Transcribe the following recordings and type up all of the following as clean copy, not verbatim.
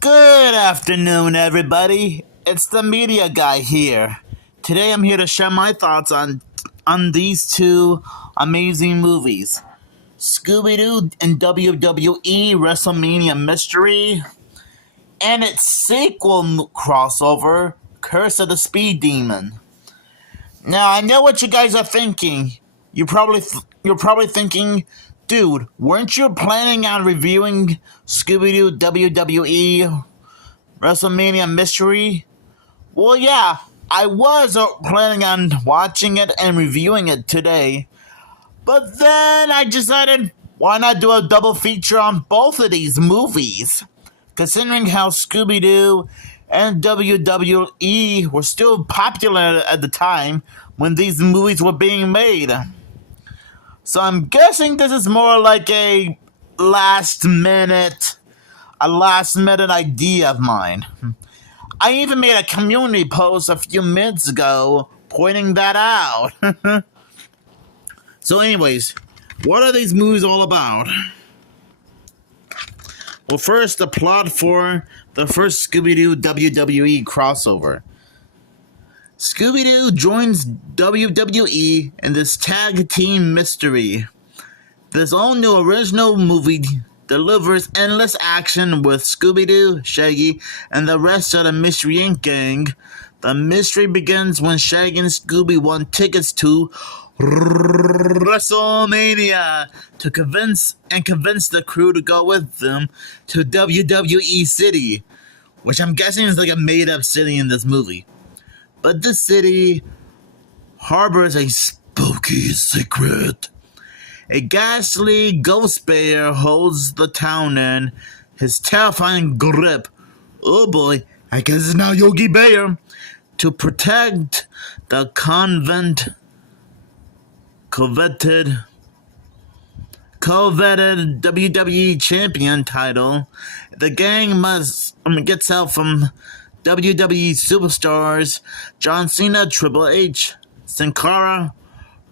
Good afternoon, everybody. It's the media guy here. Today I'm here to share my thoughts on these two amazing movies. Scooby-Doo and WWE WrestleMania Mystery, and its sequel crossover, Curse of the Speed Demon. Now, I know what you guys are thinking. You're probably thinking, dude, weren't you planning on reviewing Scooby-Doo WWE WrestleMania Mystery? Well, yeah, I was planning on watching it and reviewing it today. But then I decided, why not do a double feature on both of these movies? Considering how Scooby-Doo and WWE were still popular at the time when these movies were being made. So I'm guessing this is more like a last minute idea of mine. I even made a community post a few minutes ago pointing that out. So anyways, what are these movies all about? Well, first, the plot for the first Scooby-Doo WWE crossover. Scooby-Doo joins WWE in this tag team mystery. This all-new original movie delivers endless action with Scooby-Doo, Shaggy, and the rest of the Mystery Inc. gang. The mystery begins when Shaggy and Scooby won tickets to WrestleMania to convince the crew to go with them to WWE City, which I'm guessing is like a made-up city in this movie. But this city harbors a spooky secret. A ghastly ghost bear holds the town in his terrifying grip. Oh boy, I guess it's now Yogi Bear. To protect the coveted WWE champion title, the gang gets help from WWE superstars John Cena, Triple H, Sin Cara,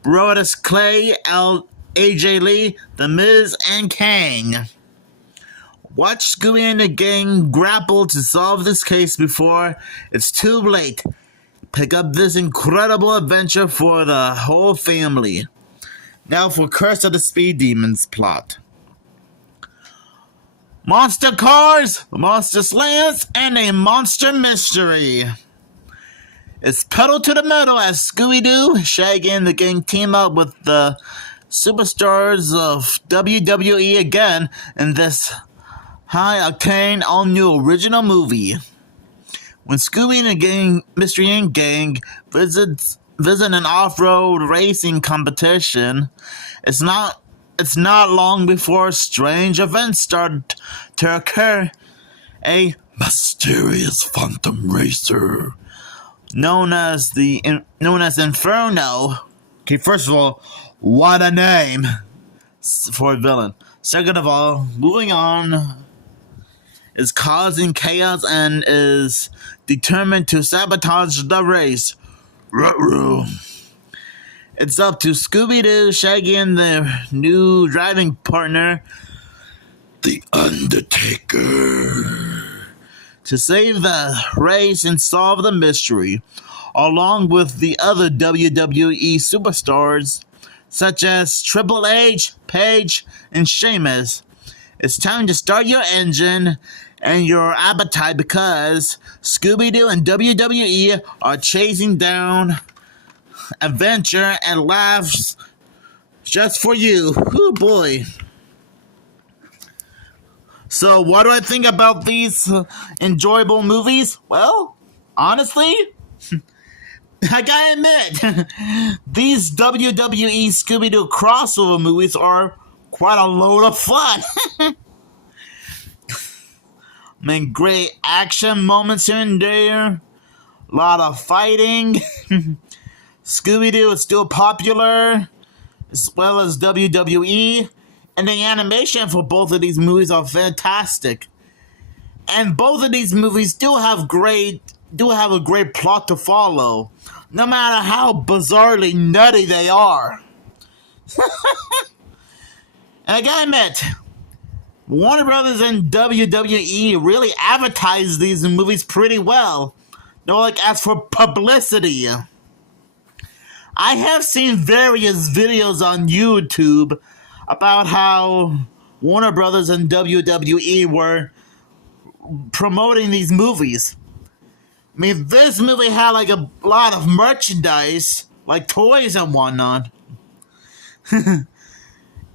Brodus Clay, AJ Lee, The Miz, and Kang. Watch Scooby and the gang grapple to solve this case before it's too late. Pick up this incredible adventure for the whole family. Now for Curse of the Speed Demons plot. Monster cars, monster slants, and a monster mystery. It's pedal to the metal as Scooby-Doo, Shaggy, and the gang team up with the superstars of WWE again in this high-octane, all-new original movie. When Scooby and the gang, Mystery Inc. gang visit an off-road racing competition, it's not long before strange events start to occur. A mysterious phantom racer known as Inferno. Okay, first of all, what a name for a villain. Second of all, moving on, is causing chaos and is determined to sabotage the race. Ruh-roh. It's up to Scooby-Doo, Shaggy, and their new driving partner, The Undertaker, to save the race and solve the mystery, along with the other WWE superstars such as Triple H, Paige, and Sheamus. It's time to start your engine and your appetite because Scooby-Doo and WWE are chasing down adventure and laughs just for you. Oh boy. So what do I think about these enjoyable movies? Well, honestly, I gotta admit, these WWE Scooby-Doo crossover movies are quite a load of fun. I mean, great action moments here and there, a lot of fighting. Scooby-Doo is still popular, as well as WWE, and the animation for both of these movies are fantastic. And both of these movies do have a great plot to follow, no matter how bizarrely nutty they are. And I gotta admit, Warner Brothers and WWE really advertised these movies pretty well. No, like as for publicity, I have seen various videos on YouTube about how Warner Brothers and WWE were promoting these movies. I mean, this movie had like a lot of merchandise, like toys and whatnot.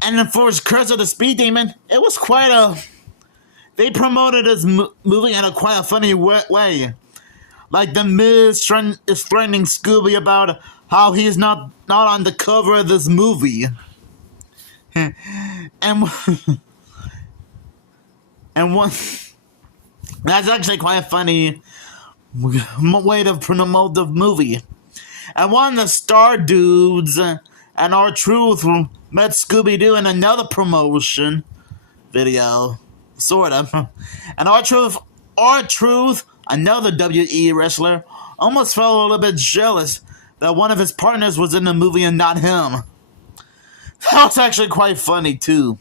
And then for Curse of the Speed Demon, it was quite a... They promoted this movie in quite a funny way. Like The Miz is threatening Scooby about how he's not on the cover of this movie. and one... That's actually quite a funny way to promote the movie. And one of the star dudes and R-Truth met Scooby-Doo in another promotion video, sort of. And R-Truth, another WWE wrestler, almost felt a little bit jealous that one of his partners was in the movie and not him. That was actually quite funny, too.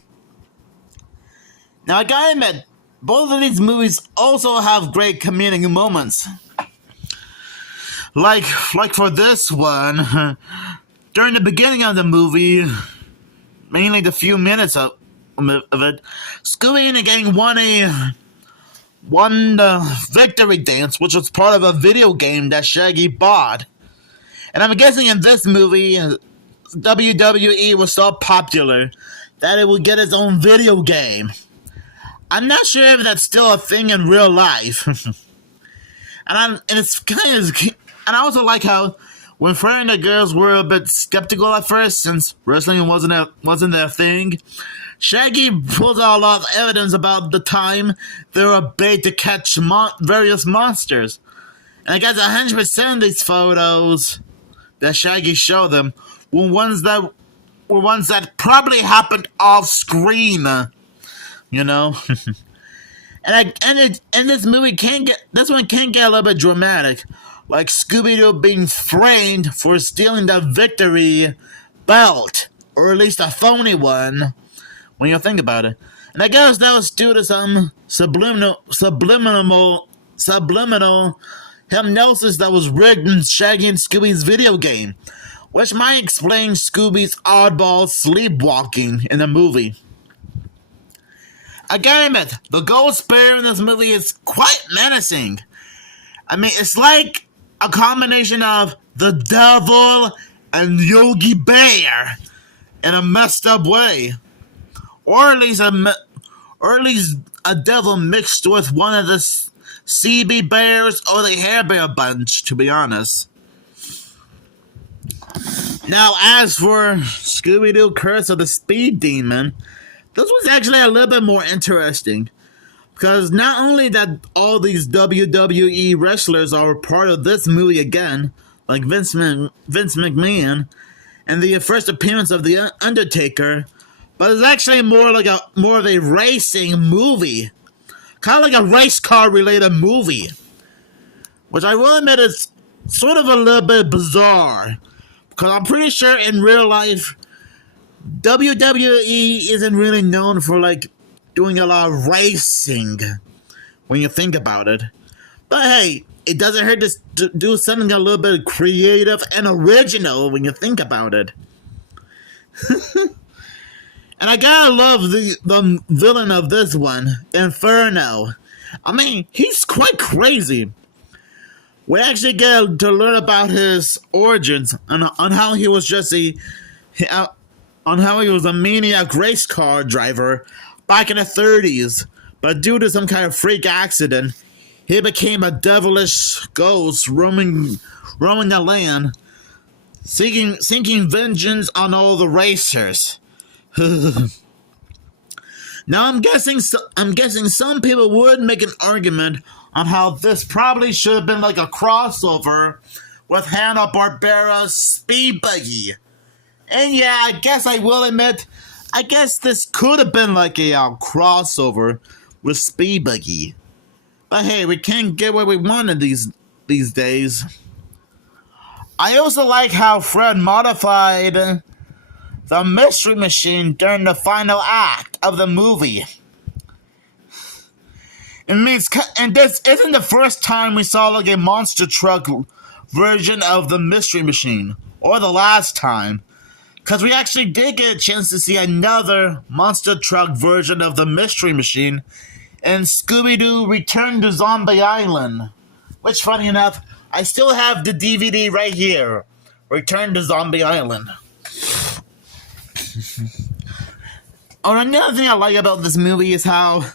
Now, I gotta admit, both of these movies also have great comedic moments. Like for this one, during the beginning of the movie, mainly the few minutes of it, Scooby and the gang won the victory dance, which was part of a video game that Shaggy bought. And I'm guessing in this movie, WWE was so popular that it would get its own video game. I'm not sure if that's still a thing in real life. And it's kind of... And I also like how when Fred and the girls were a bit skeptical at first, since wrestling wasn't their thing, Shaggy pulls out a lot of evidence about the time they were bait to catch various monsters. And I guess 100% of these photos that Shaggy showed them were ones that probably happened off screen, you know. And this movie can get a little bit dramatic. Like Scooby-Doo being framed for stealing the victory belt, or at least a phony one, when you think about it. And I guess that was due to some subliminal hypnosis that was rigged in Shaggy and Scooby's video game, which might explain Scooby's oddball sleepwalking in the movie. I gotta admit, the ghost bear in this movie is quite menacing. I mean, it's like a combination of the devil and Yogi Bear in a messed up way, or at least a devil mixed with one of the CB Bears or the Hair Bear bunch, to be honest. Now, as for Scooby-Doo Curse of the Speed Demon, this was actually a little bit more interesting. Because not only that all these WWE wrestlers are part of this movie again, like Vince McMahon, and the first appearance of The Undertaker, but it's actually more of a racing movie. Kind of like a race car related movie. Which I will admit is sort of a little bit bizarre. Because I'm pretty sure in real life, WWE isn't really known for doing a lot of racing when you think about it. But hey, it doesn't hurt to do something a little bit creative and original when you think about it. And I gotta love the villain of this one, Inferno. I mean, he's quite crazy. We actually get to learn about his origins and on how he was just a maniac race car driver back in the 30s, but due to some kind of freak accident, he became a devilish ghost roaming the land, seeking vengeance on all the racers. Now I'm guessing some people would make an argument on how this probably should have been like a crossover with Hanna-Barbera's Speed Buggy. And yeah, I guess I will admit, I guess this could have been like a crossover with Speed Buggy. But hey, we can't get what we wanted these days. I also like how Fred modified the Mystery Machine during the final act of the movie. It means, and this isn't the first time we saw like a monster truck version of the Mystery Machine, or the last time, because we actually did get a chance to see another monster truck version of the Mystery Machine in Scooby-Doo Return to Zombie Island, which, funny enough, I still have the DVD right here, Return to Zombie Island. Oh, another thing I like about this movie is how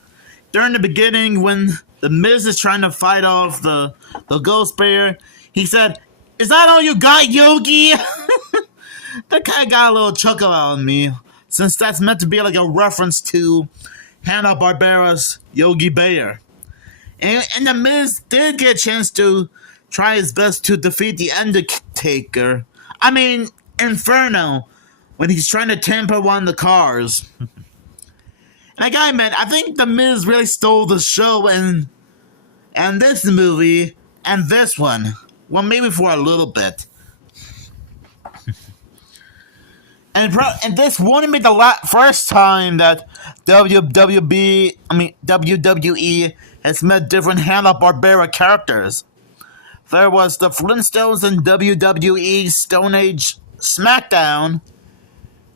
during the beginning, when the Miz is trying to fight off the Ghost Bear, he said, "Is that all you got, Yogi?" That kind of got a little chuckle out of me, since that's meant to be like a reference to Hanna-Barbera's Yogi Bear. And the Miz did get a chance to try his best to defeat the Undertaker. I mean, Inferno, when he's trying to tamper one of the cars. And I gotta admit, I think The Miz really stole the show in this movie and this one. Well, maybe for a little bit. And this wouldn't be the first time that WWE has met different Hanna-Barbera characters. There was the Flintstones in WWE Stone Age SmackDown,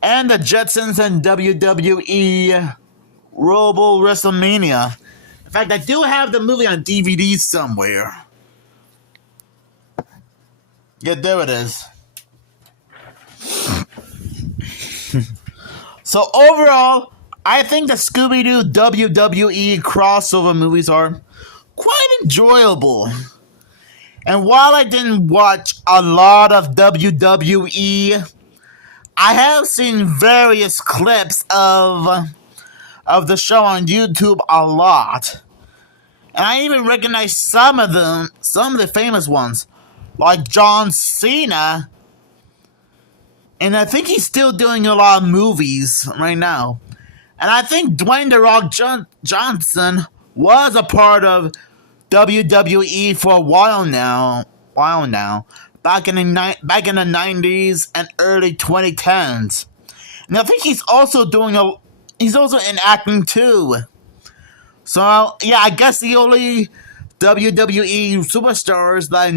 and the Jetsons in WWE Robo WrestleMania. In fact, I do have the movie on DVD somewhere. Yeah, there it is. So overall, I think the Scooby-Doo WWE crossover movies are quite enjoyable. And while I didn't watch a lot of WWE, I have seen various clips of the show on YouTube a lot. And I even recognize some of the famous ones, like John Cena. And I think he's still doing a lot of movies right now. And I think Dwayne "The Rock" Johnson was a part of WWE for a while now. Back in the 90s and early 2010s. And I think he's also in acting too. So yeah, I guess the only WWE superstars that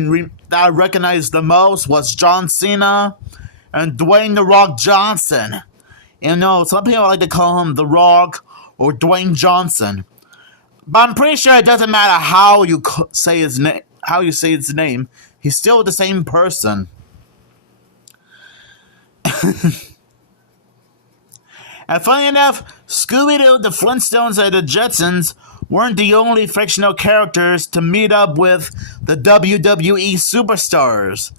I recognized the most was John Cena and Dwayne "The Rock" Johnson. You know, some people like to call him The Rock or Dwayne Johnson. But I'm pretty sure it doesn't matter how you say his name. He's still the same person. And funny enough, Scooby-Doo, the Flintstones, and the Jetsons weren't the only fictional characters to meet up with the WWE superstars.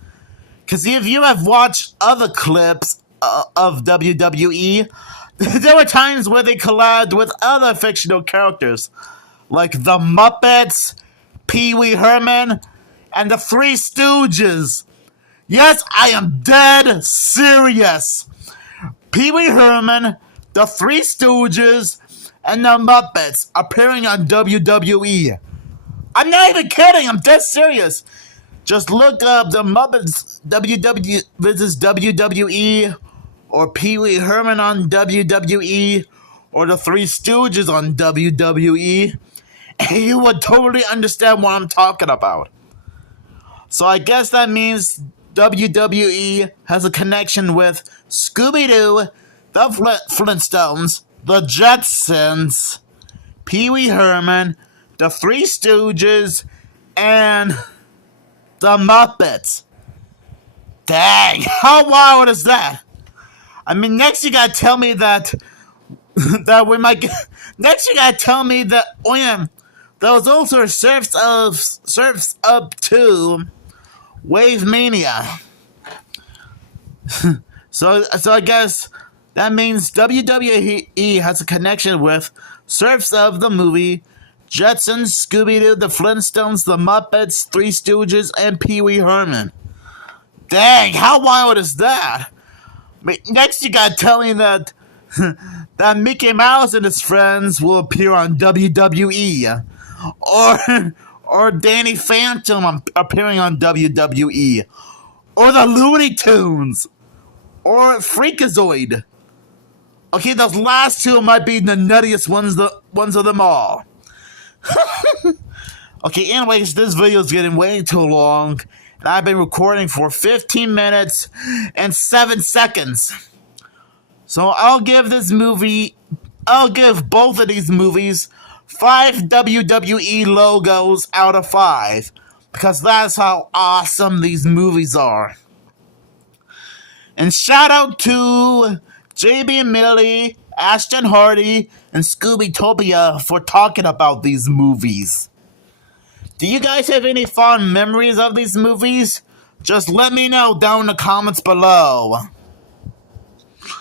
Because if you have watched other clips of WWE, there were times where they collabed with other fictional characters, like the Muppets, Pee Wee Herman, and the Three Stooges. Yes, I am dead serious. Pee Wee Herman, the Three Stooges, and the Muppets appearing on WWE. I'm not even kidding, I'm dead serious. Just look up the Muppets versus WWE, or Pee Wee Herman on WWE, or the Three Stooges on WWE, and you would totally understand what I'm talking about. So I guess that means WWE has a connection with Scooby-Doo, the Flintstones, the Jetsons, Pee Wee Herman, the Three Stooges, and the Muppets. Dang, how wild is that? I mean, next you gotta tell me that we might get. Next you gotta tell me that there was also Surfs Up to Wave Mania. So I guess that means WWE has a connection with Surfs Up the movie, Jetsons, Scooby-Doo, the Flintstones, the Muppets, Three Stooges, and Pee Wee Herman. Dang, how wild is that? Next you gotta tell me that that Mickey Mouse and his friends will appear on WWE. Or Danny Phantom appearing on WWE. Or the Looney Tunes. Or Freakazoid. Okay, those last two might be the nuttiest ones of them all. Okay, anyways, this video is getting way too long, and I've been recording for 15 minutes and 7 seconds. So I'll give both of these movies 5 WWE logos out of 5, because that's how awesome these movies are. And shout out to JB and Millie, Ashton Hardy, and Scooby-Topia for talking about these movies. Do you guys have any fond memories of these movies? Just let me know down in the comments below.